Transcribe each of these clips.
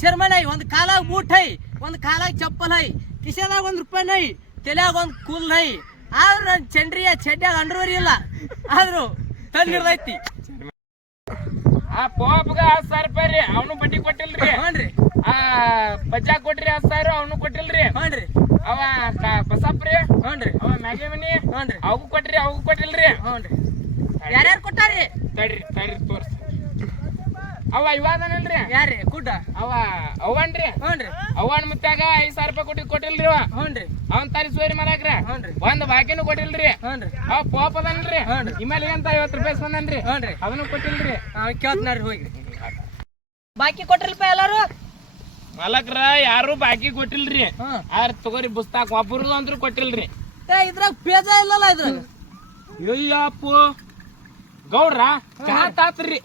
ಚರ್ಮನ್ I ಒಂದ್ ಕಾಲಾಗ boot I ಒಂದ್ ಕಾಲಾಗ ಚಪ್ಪಲ್ I ಕಿಶೆದಾಗ ₹1 I ತಲೆಯಾಗ ಒಂದ್ ಕೂಲ್ ಐ ಆದ್ರ ನನ್ ಚಂಡ್ರಿಯ ಚಡ್ಡ್ಯಾಗ ಅಂಡರ್ವೇರ್ ಇಲ್ಲ ಆದ್ರೂ ತಂದ್ ಹಿಡ್ದೈತಿ ಆ ಪೋಪ್ಗ 10,000 ರೂಪಾಯಿ ರೀ ಅವನು ಬಡ್ಡಿ ಕೊಟ್ಟಿಲ್ರಿ ಹ್ಞೂನ್ರಿ ಆ ಬಜ್ಜಾ ಕೊಟ್ರಿ 10,000 ಅವನು ಕೊಟ್ಟಿಲ್ರಿ ಹ್ಞೂನ್ರಿ ಅವ ಬಸಪ್ರಿ ಹ್ಞೂನ್ರಿ ಅವ ಮ್ಯಾಗಿ ಮನಿ ಹ್ಞೂನ್ರಿ ಅವಗೂ ಕೊಟ್ರಿ ಅವಗೂ ಕೊಟ್ಟಿಲ್ರಿ ಹ್ಞೂನ್ರಿ ಯಾರ್ಯಾರು ಕೊಟ್ಟಾರಿ ತಡ್ರಿ ತೋರ್ಸಿ ಅವ ಇವಾದನಲ್ರಿ ಯಾರ್ರಿ ಕುಡ್ಡ ಅವನ್ರಿ ಹ್ಞೂನ್ರಿ ಅವನ್ ಮುತ್ಯಾಗ 5,000 ರೂಪಾಯಿ ಕೊಟ್ಟಿಲ್ರಿ ಅವ ಹ್ಞೂನ್ರಿ ಅವನ್ ತಾರಿ ಸೋರಿ ಮಾಡಾಕ್ರಿ ಹ್ಞೂನ್ರಿ ಒಂದ್ ಬಾಕಿನೂ ಕೊಟ್ಟಿಲ್ರಿ ಹ್ಞೂನ್ರಿ ಅವ ಪೋಪ್ ಅದನ್ರಿ ಹ್ಞೂನ್ರಿ ಇಮೇಲೆ ಅಂತ 50 ರೂಪಾಯಿ ಬಂದನ್ರಿ ಹ್ಞೂನ್ರಿ ಅದನ್ನು ಕೊಟ್ಟಿಲ್ರಿ ಕೇಳ್ತಾರ್ರಿ ಹೋಗಿ ಬಾಕಿ ಕೊಟ್ರಲ್ಪ ಎಲ್ಲಾರು ಮಾಲಕ್ರ ಯಾರು ಬಾಕಿ ಕೊಟ್ಟಿಲ್ರಿ ಹ್ಮ್ ಆರ್ ತಗೋರಿ ಬುಸ್ತಾಕ್ ಒಬ್ಬರದು ಅಂದ್ರು ಕೊಟ್ಟಿಲ್ರಿ ಇದ್ರಾಗ ಪೇಜ ಇಲ್ಲಲ್ಲ ಇದು ಅಯ್ಯಪ್ಪ ಗೌಡ್ರ ತಾತ್ರಿ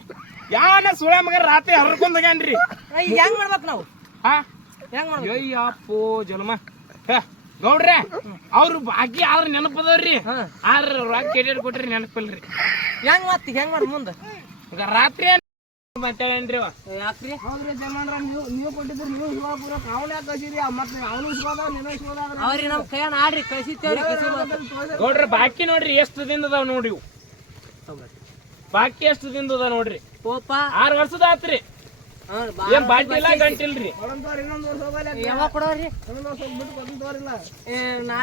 ಯಾನ ಸುಳ ಮಗ ರಾತ್ರಿ ಹರ್ಕೊಂಡಗನ್ರಿ ಈಗ ಹೆಂಗ್ ಮಾಡ್ಬೇಕು ನಾವು ಹಾ ಹೆಂಗ್ ಮಾಡ್ಬೇಕು ಅಯ್ಯಪ್ಪೋ ಜನ್ಮ ಗೌಡ್ರ ಅವ್ರು ಬಾಕಿ ಆದ್ರ ನೆನಪದವ್ರಿ ಆದ್ರ ರೊಕ್ಕ ಕೇಳಿ ಕೊಟ್ರಿ ನೆನಪಿಲ್ರಿ ಹೆಂಗ್ ಮಾತಿ ಹೆಂಗ್ ಮಾಡಿ ಮುಂದೆ ಈಗ ರಾತ್ರಿ ಮಾತಾಡೇನ್ರಿ ಯಾಕ್ರಿ ನೀವು ಕೊಟ್ಟಿದ್ರಿ ನೀವು ಶಿವಾಪುರ ಅವನ ಯಾಕೆ ಕಳ್ಸಿರಿ ಮತ್ತೆ ಅವನು ಶಿವಾದ ನೀನು ಶಿವಾದ ಅವ್ರಿ ನಮ್ ಕೈಯನ್ನ ಆಡ್ರಿ ಕಳಿಸಿತ್ತೇವ್ರಿ ಗೌಡ್ರ ಬಾಕಿ ನೋಡ್ರಿ ಎಷ್ಟು ದಿನದ ಅದಾವ ನೋಡ್ರಿ ಇವು ಬಾಕಿ ಎಷ್ಟು ದಿನದ ಅದ ನೋಡ್ರಿ ಪೋಪ 6 ವರ್ಷದ ಆತ್ರಿ ಏನ್ ಬಾಕಿ ಇಲ್ಲ ಗಂಟಿಲ್ರಿ ಯಾವಾಗ ಕೊಡೋರಿ ನಾ